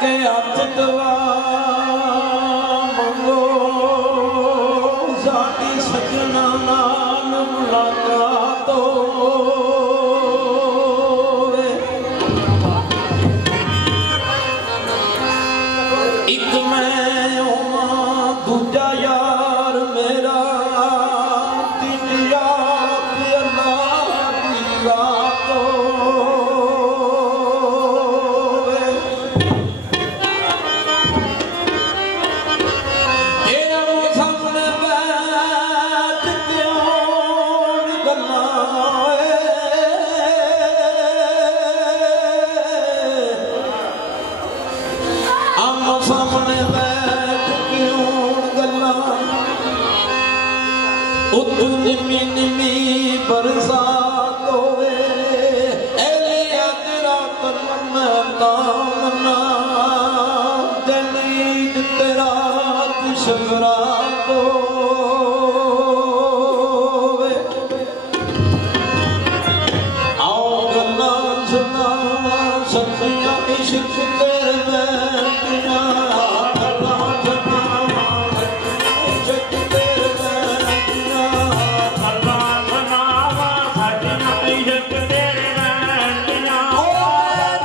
के हथ दवा मंगो साडी सजना नाल मुलाकात होवे। एक मैं होवा दूजा यार मेरा तीजी आप अल्लाह दी रात होवे। एवं सामने बैठ के होण गल्लां आमो सामने बैठ के होण गल्लां उत्तू निमी निमी बरसात होवे। एलिया तेरा तमन्ना तामन्ना जलीद तेरा शबरात होवे। आओ गल्लां सुनावां सच्चियां इश्क तेरे बैठियां गल्लां सुनावां सच्चियां इश्क तेरे बैठियां गल्लां सुनावां सच्चियां इश्क तेरे बैठियां। ओ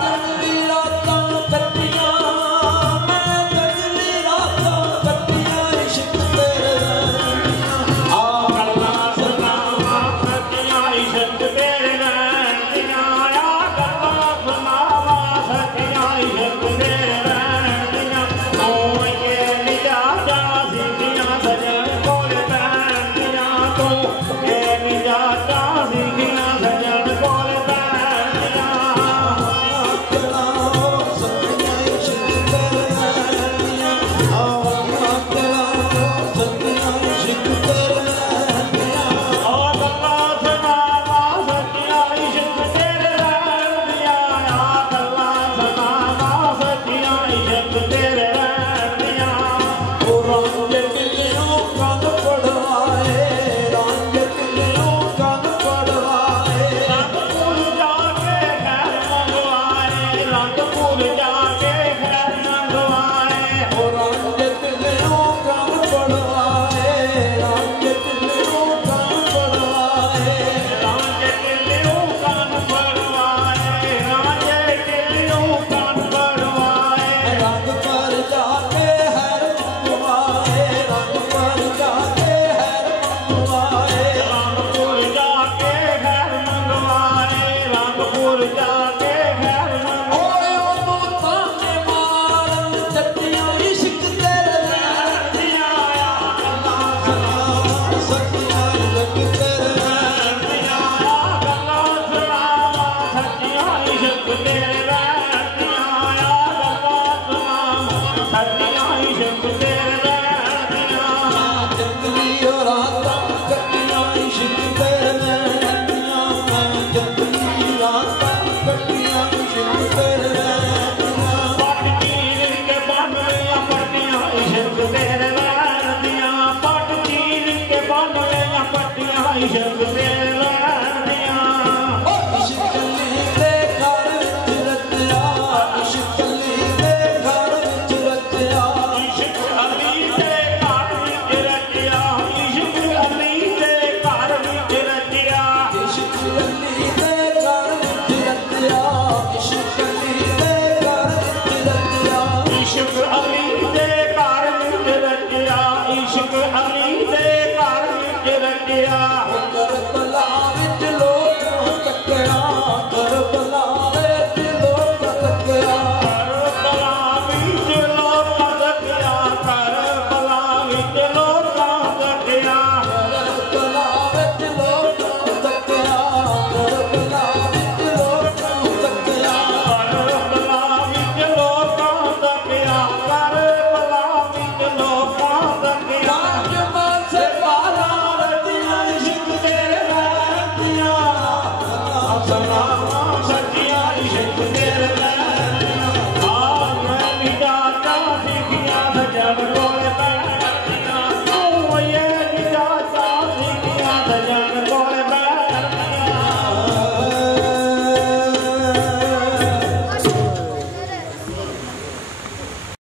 जंगली रातां कट्टियां मैं जंगली रातां कट्टियां इश्क तेरे बैठियां। आ गल्लां सुनावां सच्चियां इश्क तेरे बैठियां आ गल्लां सुनावां सच्चियां इश्क तेरे बैठियां। ओ ये निजाता सीखियां सजन कोल बैठियां तो ये निजाता सीखियां सजन कोल बैठियां। चलाओ सच्चियां इश्क तेरे बैठियां आओ चलाओ सच्चियां इश्क तेरे बैठियां। ओ गल्लां सुनावां सच्चियां इश्क तेरे बैठियां आ गल्लां सुनावां सच्चियां इश्क तेरे बैठियां। ओ रंग किलियों कंन पड़वाए रंग किलियों कंन पड़वाए रंगपुर जाके खैर मंगवाए रंगपुर जाके खैर मंगवाए। ओ रंग किलियों कंन पड़वाए रंग किलियों कंन पड़वाए रंग किलियों कंन पड़वाए रंग किलियों कंन पड़वाए। रंग पर जाके हैर मंगवाए रंग पर जाके हैर मंगवाए रंगपुर जाके खैर मंगवाए रंगपुर जाके खैर मंगवाए। ओए ओनू ताने मारन जट्टियां इश्क तेरे बैठियां आ गल्लां सुनावां सच्चियां इश्क तेरे बैठियां आ गल्लां सुनावां सच्चियां इश्क तेरे